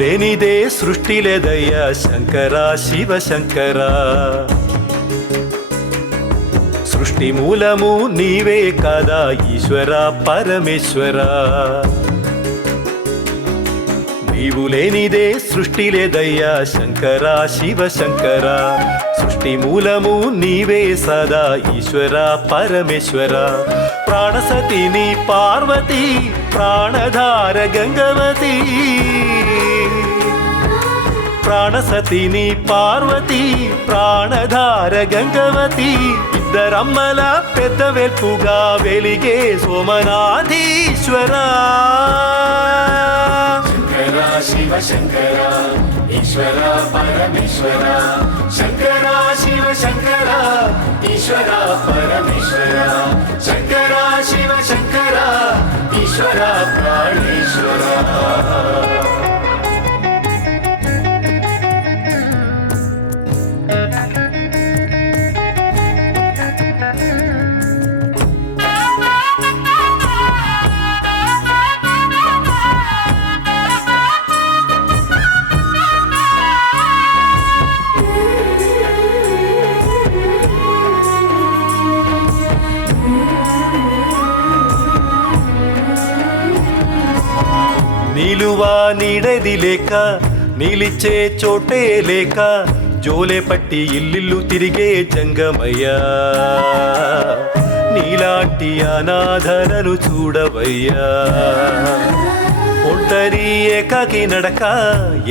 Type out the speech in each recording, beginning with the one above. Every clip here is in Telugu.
లేనిదే సృష్టి లేదయ్యా శంకరా శివ శంకరా, సృష్టి మూలము నీవే కదా ఈశ్వర పరమేశ్వరా. నీవు లేనిదే సృష్టి లేదయ్యా శంకరా శివ శంకరా, సృష్టి మూలము నీవే సదా ఈశ్వర పరమేశ్వర. ప్రాణసతిని పార్వతి ప్రాణధార గంగవతి, ప్రాణసతిని పార్వతి ప్రాణధార గంగవతి, ఇద్దరమ్మల పెద్ద వెల్పుగా వెలిగే సోమనాథీశ్వరా. శంకరా శివ శంకరా ఈశ్వర పరమేశ్వర, శంకరా శివ శంకరా ఈశ్వర పరమేశ్వర, శంకరా శివ శంకరా ఈశ్వర ప్రాణేశ్వర. నిలువా నీడది లేక నిలిచే చోటే లేక, జోలే పట్టి ఇల్లిల్లు తిరిగే జంగమయ్యా. నీలాంటి అనాథలను చూడవయ్యా, ఒంటరి ఏకాకి నడక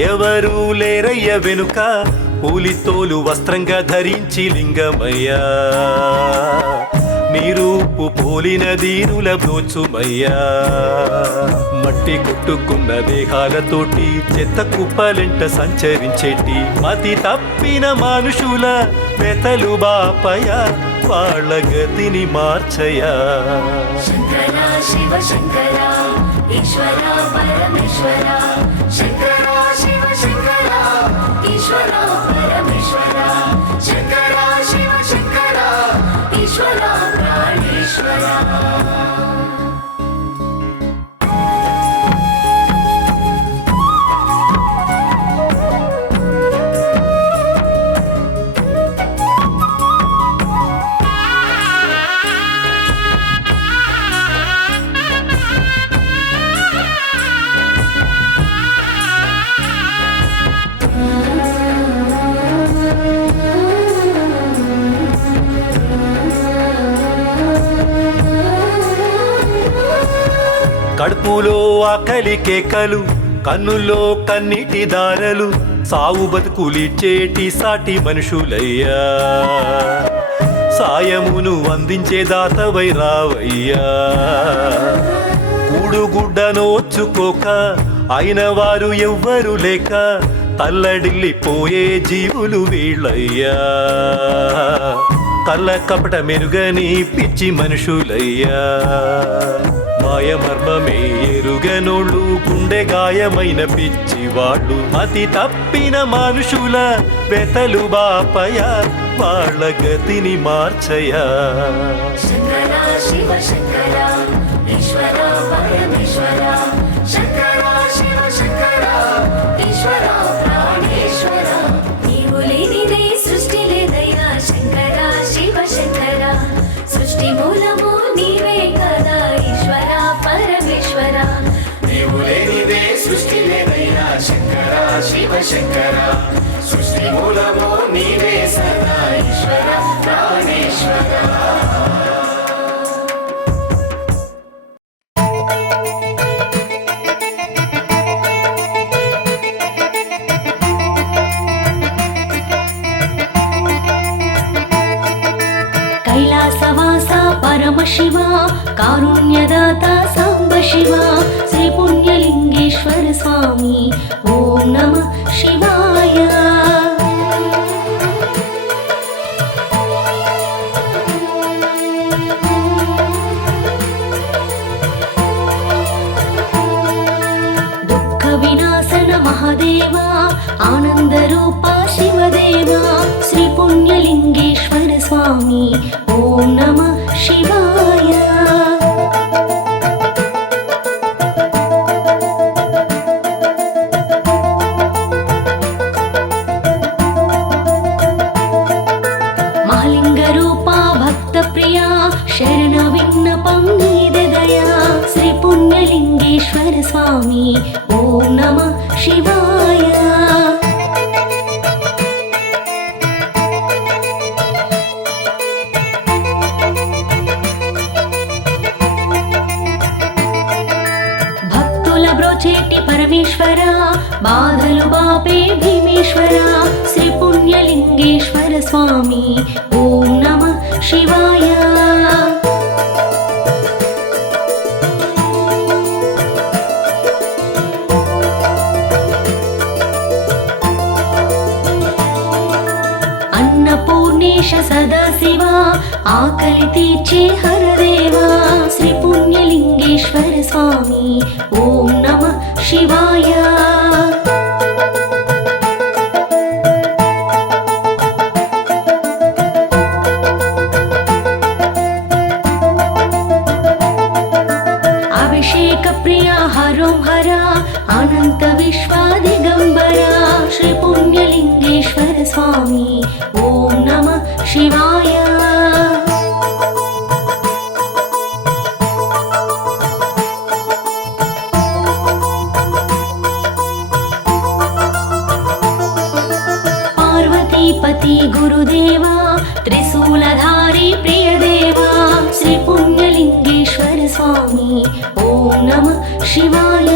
ఎవరు లేరయ్య వెనుక, పూలితోలు వస్త్రంగా ధరించి లింగమయ్యా. నీ రూపు పోలిన దీనుల బ్రోచుమయ్యా. మట్టి కొట్టుకున్న దేహాలతోటి చెత్త కుప్పలెంట సంచరించేటి మతి తప్పిన మనుషుల వెతలు బాపయ, వాళ్ళ గతిని మార్చయా. శంకరా శివ శంకరా ఈశ్వర పరమేశ్వర, శంకరా శివ శంకరా ఈశ్వర పరమేశ్వర, శంకరా శివ శంకరా ఈశ్వర ప్రాణేశ్వర. కడుపులో ఆకలి కేకలు, కన్నుల్లో కన్నీటి దారలు, సావు బతుకులిచ్చేటి సాటి మనుషులయ్యా. సాయమును అందించే దాతవై రావయ్యా. కూడుగుడ్డ నోచుకోక అయిన వారు ఎవ్వరు లేక, తల్లడిల్లిపోయే జీవులు వీళ్ళయ్యా. కళ్ళ కపట మెరుగని పిచ్చి మనుషులయ్యా. మాయమర్మమే ఎరుగనోళ్ళు, గుండె గాయమైన పిచ్చి వాళ్ళు, అతి తప్పిన మనుషుల వెతలు బాపయ, వాళ్ళ గతిని మార్చయా. శంకరా శివ శంకరా ఈశ్వర పరమేశ్వర, శంకరా శివ శంకరా ఈశ్వర ప్రాణేశ్వర. నీవు లేనిదే సృష్టి లేదయ్యా శంకరా శివ శంకరా, సృష్టి మూలము నీవే కదా ఈశ్వర పరమేశ్వర. నీవు లేనిదే సృష్టి లేదయ్యా శంకరా శివ శంకరా, సృష్టి మూలము నీవే సదా ఈశ్వర ప్రాణేశ్వర. ಶಿವ ಕಾರುಣ್ಯದಾತ ಸಾಂಬ ಶಿವ ಶ್ರೀ ಪುಣ್ಯಲಿಂಗೇಶ್ವರ ಸ್ವಾಮಿ ಓಂ ನಮಃ ಶಿವಾಯ. ದುಃಖ ವಿನಾಶನ ಮಹಾದೇವ ಆನಂದ ರೂಪ ಶಿವದೇವ ಶ್ರೀ ಪುಣ್ಯಲಿಂಗೇಶ್ವರ ಸ್ವಾಮಿ ಓಂ ನಮಃ ಶಿವಾಯ. ಮಹಾಲಿಂಗ ರೂಪ ಭಕ್ತ ಪ್ರಿಯ ಶರಣ ವಿನ್ನಪಂ ನೀದೆದಯ ಶ್ರೀ ಪುಣ್ಯಲಿಂಗೇಶ್ವರ ಸ್ವಾಮಿ ಓಂ ನಮಃ ಶಿವಾಯ. బ్రోచేటి పరమేశ్వర బాధలు బాపే భీమేశ్వర శ్రీ పుణ్యలింగేశ్వర స్వామి ఓం నమః శివాయ. అన్నపూర్ణేశ సదాశివ ఆకలి తీర్చే హరదేవ శ్రీ పుణ్యలింగేశ్వర స్వామి ఓం నమః శివాయ. అభిషేక ప్రియ హరోం హర అనంత విశ్వ దిగంబర శ్రీ పుణ్యలింగేశ్వర స్వామి ఓం నమః శివాయ. పార్వతీపతి గురుదేవా త్రిశూలధారి ప్రియదేవా శ్రీ పుణ్యలింగేశ్వర స్వామి ఓం నమః శివాయ.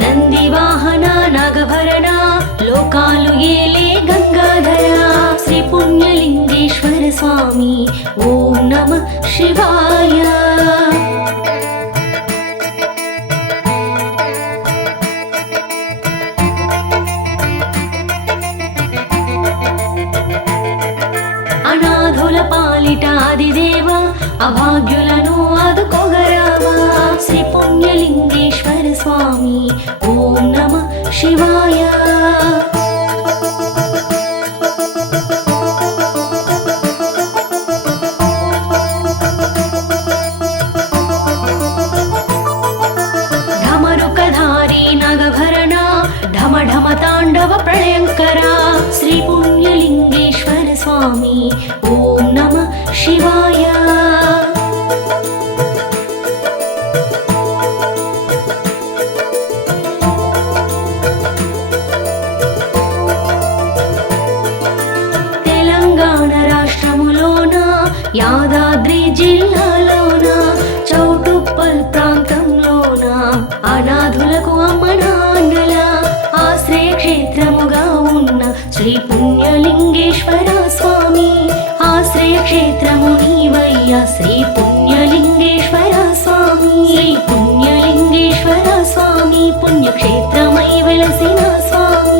నందివాహన నాగభరణ లోకాలు ఏలే గంగాధర శ్రీ పుణ్యలింగేశ్వర స్వామి ఓం నమః శివాయ. అనాథుల పాలిట ఆదిదేవ అభాగ్యులను ఆదుకోగరావా శ్రీ పుణ్యలింగేశ్వర స్వామి ఓం నమః శివాయ. ఢమరుకధారి నాగభరణ ఢమ ఢమ తాండవ ప్రళయంకర శ్రీ పుణ్యలింగేశ్వర స్వామి ఓం నమః శివాయ. తెలంగాణ రాష్ట్రములోన యాదాద్రి జిల్లాలోన చౌటుప్పల్ ప్రాంతంలోన అనాథులకు అమ్మనాన్నల ఆశ్రయ క్షేత్రముగా ఉన్న శ్రీ పుణ్యలింగేశ్వర స్వామి ఆశ్రయ క్షేత్రము నీవయ్యా శ్రీ పుణ్యలింగేశ్వర స్వామి. శ్రీ పుణ్యలింగేశ్వర స్వామి పుణ్యక్షేత్రమై వెలసిన స్వామి.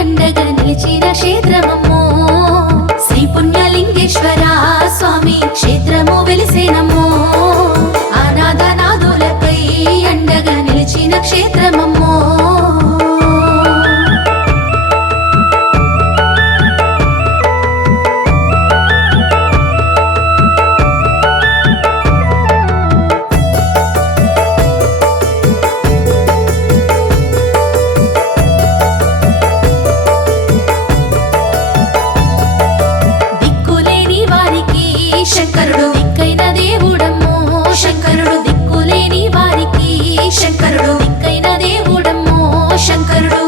అండగా నిలిచిన క్షేత్రమమ్మో శ్రీ పుణ్యలింగేశ్వర స్వామి క్షేత్రము వెలిసేనమ్మో అనాథనాథులపై అండగా నిలిచిన క్షేత్రమమ్మో దిక్కులేని వారికి శంకరుడు దిక్కైన దేవుడమ్మో శంకరుడు దిక్కులేని వారికి శంకరుడు దిక్కైన దేవుడమ్మో శంకరుడు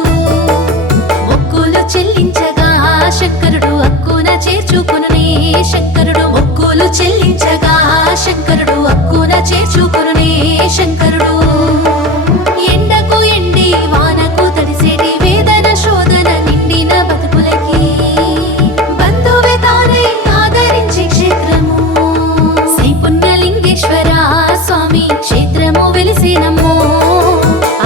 మొక్కులు చెల్లించగా శంకరుడు అక్కున చేర్చుకొనునే శంకరుడు మొక్కులు చెల్లించగా శంకరుడు అక్కున చేర్చుకొనునే శంకరుడు ఎండకు ఎండి వానకు తడిసేటి వేదన శోధన నిండిన బతుకులకి బంధువే తానై ఆదరించే క్షేత్రము శ్రీ పుణ్యలింగేశ్వర స్వామి క్షేత్రము వెలిసేనమ్మో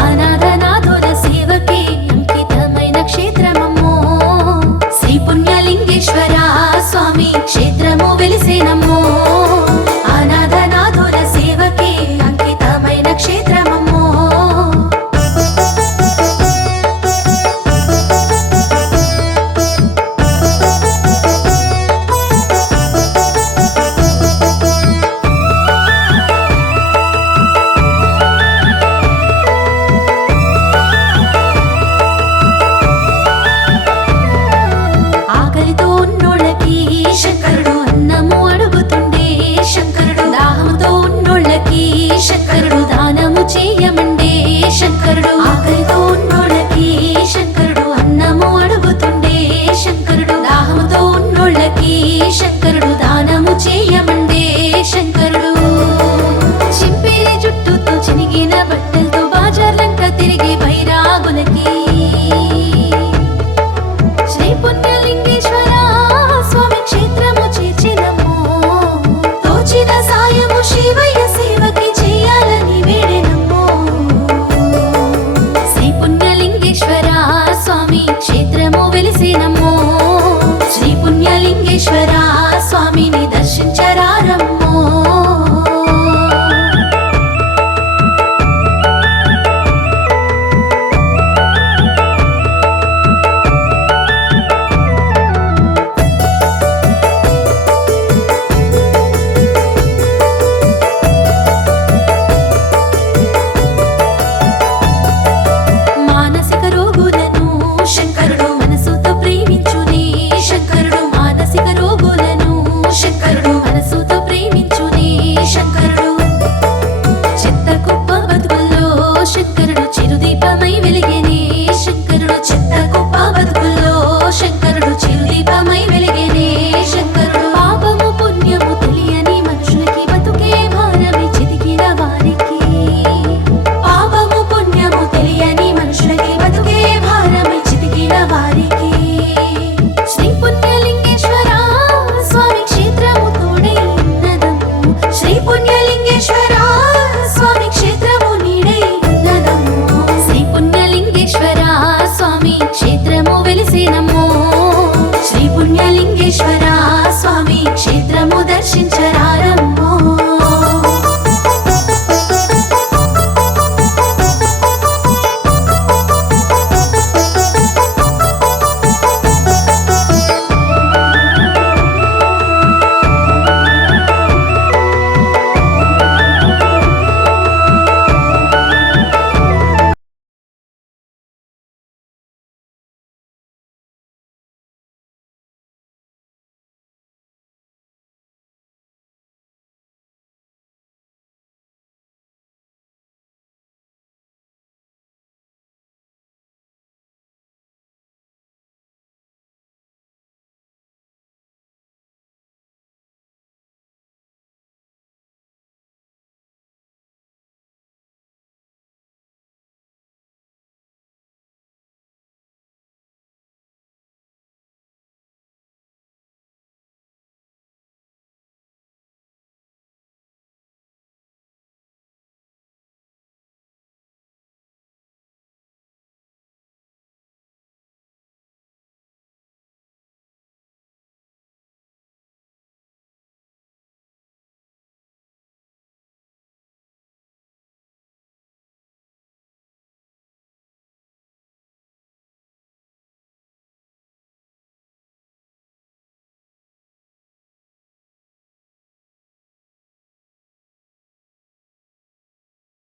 అనాథనాథుల సేవకి అంకితమైన క్షేత్రమమ్మో శ్రీ పుణ్యలింగేశ్వర స్వామి క్షేత్రము వెలిసేనమ్మో అనాథనాథుల సేవకి అంకితమైన క్షేత్రమమ్మో ఆకలితో ఉన్నోళ్ళకి శంకరుడు అన్నము అడుగుతుండే శంకరుడు దాహంతో ఉన్నోళ్ళకి శంకరుడు దానము చేయమండే శంకరుడు ఆకలితో ఉన్నోళ్ళకి శంకరుడు అన్నము అడుగుతుండే శంకరుడు దాహంతో ఉన్నోళ్ళకి శంకరుడు దానము చేయమండే శంకరుడు చింపిరి జుట్టుతో చినిగిన బట్టలతో బాజార్లంక తిరిగే బైరాగులకి శ్రీ పుణ్యలింగేశ్వర స్వామి క్షేత్రము చేర్చినమ్మో తోచిన సాయము శివయ్య సేవకి చేయాలని వేడెనమ్మో శ్రీ పుణ్యలింగేశ్వర స్వామి క్షేత్రము వెలిసేనమ్మో శ్రీ పుణ్యలింగేశ్వర